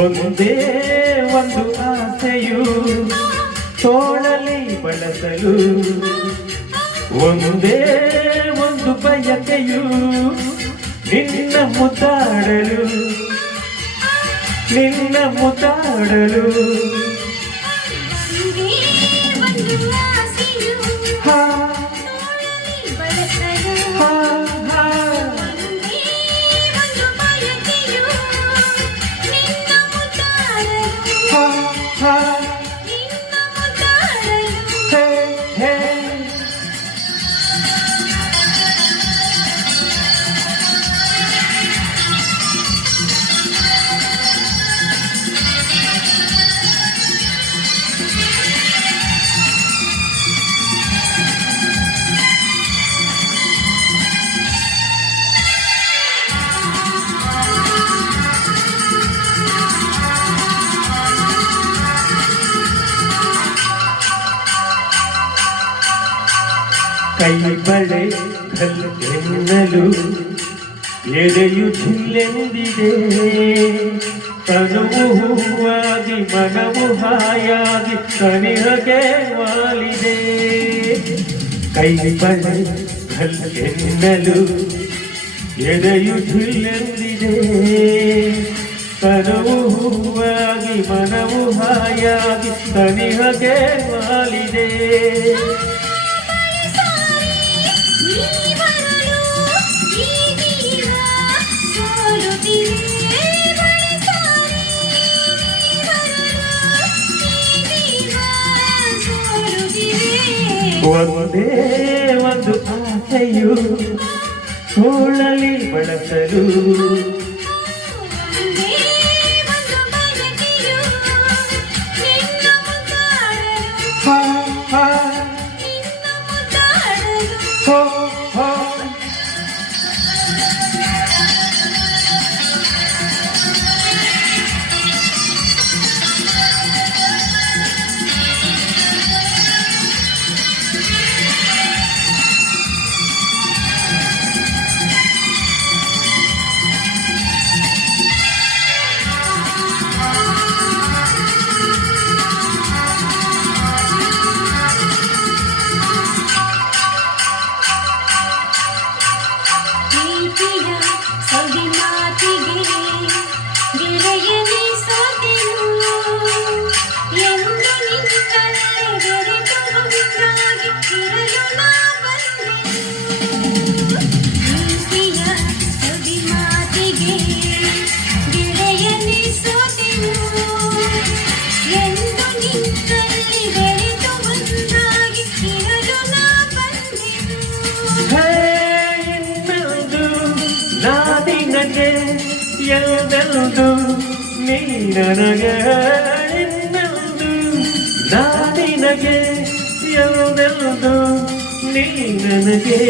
ಒಂದೇ ಒಂದು ಆಸೆಯು ತೋಳಲಿ ಬಳಸಲು, ಒಂದೇ ಒಂದು ಬಯಕೆಯು ನಿನ್ನ ಮುದ್ದಾಡಲು, ನಿನ್ನ ಮುದ್ದಾಡಲು. ಕೈ ಬಳೆ ಕಲ್ಲೆನ್ನಲು ಎದೆಯು ಜಿಲ್ಲೆಂದಿದೆ, ತನುವು ಹೂವಾಗಿ ಮನವು ಹಾಯಾಗಿ ಸನಿಹಗೆ ವಾಲಿದೆ. ಕೈ ಬಳೆ ಕಲ್ಲೆನ್ನಲು ಎದೆಯು ಜಿಲ್ಲೆಂದಿದೆ, ತನುವು ಹೂವಾಗಿ ಮನವು ಹಾಯಾಗಿ ಸನಿಹಗೆ ವಾಲಿದೆ. ಒಂದೇ ಒಂದು ಆಸೆಯು ತೋಳಲಿ ಬಳಸಲು, ಎಲ್ಲೆಂದು ನೀ ನನಗೆ, ಇನ್ನೆಂದು ನಾನಿನಗೆ, ಎಲ್ಲೆಂದು ನೀ ನನಗೆ.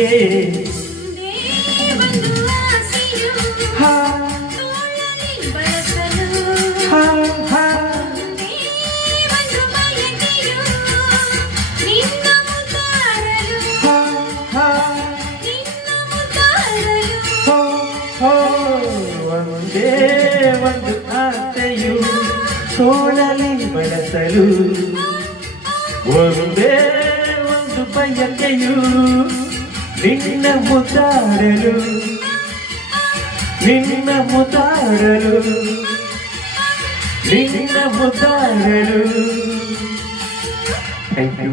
ಒಂದೇ ಒಂದು ಆಸೆಯು ತೋಳಲಿ ಬಳಸಲು, ಒಂದೇ ಒಂದು ಬಯಕೆಯು ನಿನ್ನ ಮುದ್ದಾಡಲು, ನಿನ್ನ ಮುದ್ದಾಡಲು, ನಿನ್ನ ಮುದ್ದಾಡಲು. Thank you.